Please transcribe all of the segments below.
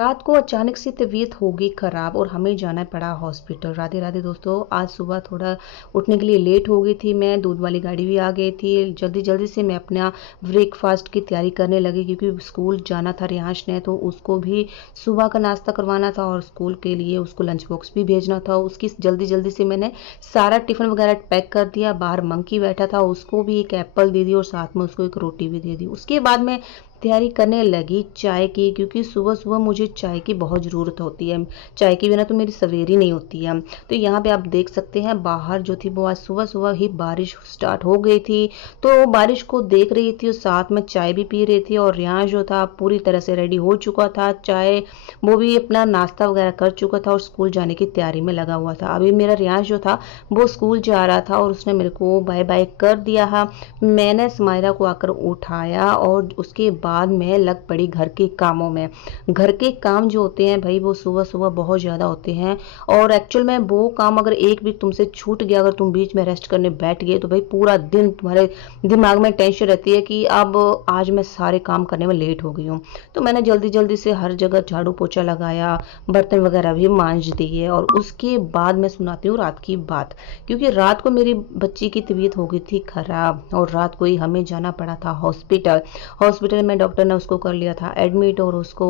रात को अचानक से तबीयत हो गई खराब और हमें जाना पड़ा हॉस्पिटल। राधे राधे दोस्तों, आज सुबह थोड़ा उठने के लिए लेट हो गई थी मैं, दूध वाली गाड़ी भी आ गई थी। जल्दी जल्दी से मैं अपना ब्रेकफास्ट की तैयारी करने लगी क्योंकि स्कूल जाना था रियांश ने, तो उसको भी सुबह का नाश्ता करवाना था और स्कूल के लिए उसको लंच बॉक्स भी भेजना था। उसकी जल्दी जल्दी से मैंने सारा टिफ़िन वगैरह पैक कर दिया। बाहर मंकी बैठा था, उसको भी एक एप्पल दे दी और साथ में उसको एक रोटी भी दे दी। उसके बाद मैं तैयारी करने लगी चाय की, क्योंकि सुबह सुबह मुझे चाय की बहुत ज़रूरत होती है। चाय के बिना तो मेरी सवेरी नहीं होती है। तो यहाँ पे आप देख सकते हैं बाहर जो थी वो आज सुबह सुबह ही बारिश स्टार्ट हो गई थी। तो बारिश को देख रही थी और साथ में चाय भी पी रही थी। और रियांश जो था पूरी तरह से रेडी हो चुका था, चाय वो भी अपना नाश्ता वगैरह कर चुका था और स्कूल जाने की तैयारी में लगा हुआ था। अभी मेरा रियांश जो था वो स्कूल जा रहा था और उसने मेरे को बाय बाय कर दिया। मैंने समायरा को आकर उठाया और उसके बाद मैं लग पड़ी घर के कामों में। घर के काम जो होते हैं भाई वो सुबह सुबह बहुत ज़्यादा होते हैं। और एक्चुअल में वो काम अगर एक भी तुमसे छूट गया, अगर तुम बीच में रेस्ट करने बैठ गए, तो भाई पूरा दिन तुम्हारे दिमाग में टेंशन रहती है कि अब आज मैं सारे काम करने में लेट हो गई हूँ। तो मैंने जल्दी जल्दी से हर जगह झाड़ू पोछा लगाया, बर्तन वगैरह भी मांज दिए। और उसके बाद मैं सुनाती हूँ रात की बात, क्योंकि रात को मेरी बच्ची की तबीयत हो गई थी खराब और रात को ही हमें जाना पड़ा था हॉस्पिटल। हॉस्पिटल में डॉक्टर ने उसको कर लिया था एडमिट और उसको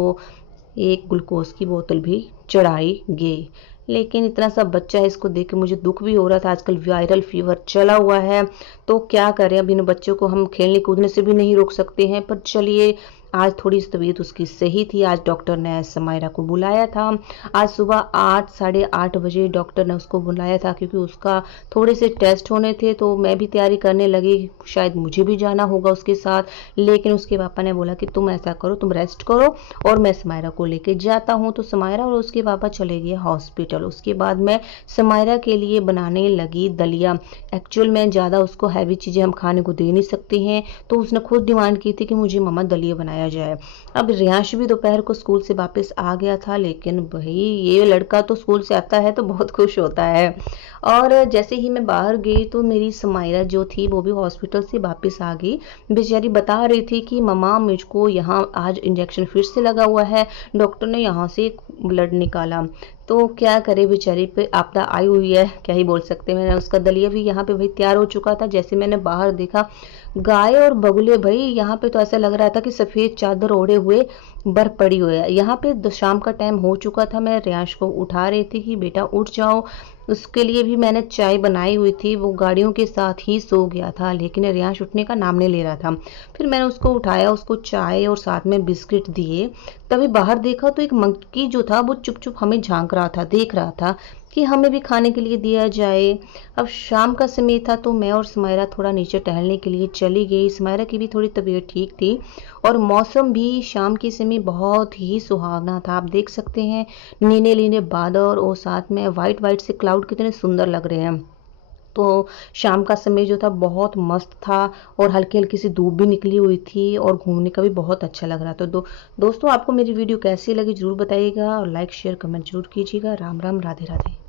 एक ग्लूकोज की बोतल भी चढ़ाई गई। लेकिन इतना सा बच्चा है, इसको देख के मुझे दुख भी हो रहा था। आजकल वायरल फीवर चला हुआ है, तो क्या करें, अब इन बच्चों को हम खेलने कूदने से भी नहीं रोक सकते हैं। पर चलिए, आज थोड़ी सी तबीयत उसकी सही थी। आज डॉक्टर ने समायरा को बुलाया था। आज सुबह 8 साढ़े 8 बजे डॉक्टर ने उसको बुलाया था, क्योंकि उसका थोड़े से टेस्ट होने थे। तो मैं भी तैयारी करने लगी, शायद मुझे भी जाना होगा उसके साथ। लेकिन उसके पापा ने बोला कि तुम ऐसा करो, तुम रेस्ट करो और मैं समायरा को लेके जाता हूँ। तो समायरा और उसके पापा चले गए हॉस्पिटल। उसके बाद मैं समायरा के लिए बनाने लगी दलिया। एक्चुअल में ज़्यादा उसको हैवी चीज़ें हम खाने को दे नहीं सकते हैं, तो उसने खुद डिमांड की थी कि मुझे मम्मा दलिया बनाया जाए। अब रियांश भी दोपहर को स्कूल से वापस आ गया था, लेकिन भाई ये लड़का तो स्कूल से आता है तो बहुत खुश होता है। और जैसे ही मैं बाहर गई तो मेरी समायरा जो थी वो भी हॉस्पिटल से वापस आ गई। बेचारी बता रही थी कि मम्मा मुझको यहाँ आज इंजेक्शन फिर से लगा हुआ है, डॉक्टर ने यहाँ से ब्लड निकाला। तो क्या करे, बेचारी पे आपदा आई हुई है, क्या ही बोल सकते हैं। मैंने उसका दलिया भी यहाँ पे भाई तैयार हो चुका था। जैसे मैंने बाहर देखा, गाय और बगुले भाई यहाँ पे तो ऐसा लग रहा था कि सफ़ेद चादर ओढ़े हुए बर्फ पड़ी हुई है। यहाँ पे शाम का टाइम हो चुका था। मैं रियांश को उठा रही थी कि बेटा उठ जाओ। उसके लिए भी मैंने चाय बनाई हुई थी, वो गाड़ियों के साथ ही सो गया था, लेकिन रियांश उठने का नाम नहीं ले रहा था। फिर मैंने उसको उठाया, उसको चाय और साथ में बिस्किट दिए। तभी बाहर देखा तो एक मंकी जो था वो चुप चुप हमें झांक रहा था, देख रहा था कि हमें भी खाने के लिए दिया जाए। अब शाम का समय था तो मैं और समायरा थोड़ा नीचे टहलने के लिए चली गई। समायरा की भी थोड़ी तबीयत ठीक थी और मौसम भी शाम के समय बहुत ही सुहावना था। आप देख सकते हैं नीले नीले बादल और साथ में वाइट वाइट से क्लाउड कितने सुंदर लग रहे हैं। तो शाम का समय जो था बहुत मस्त था और हल्की हल्की सी धूप भी निकली हुई थी और घूमने का भी बहुत अच्छा लग रहा था। तो दोस्तों, आपको मेरी वीडियो कैसी लगी जरूर बताइएगा और लाइक शेयर कमेंट जरूर कीजिएगा। राम राम, राधे राधे।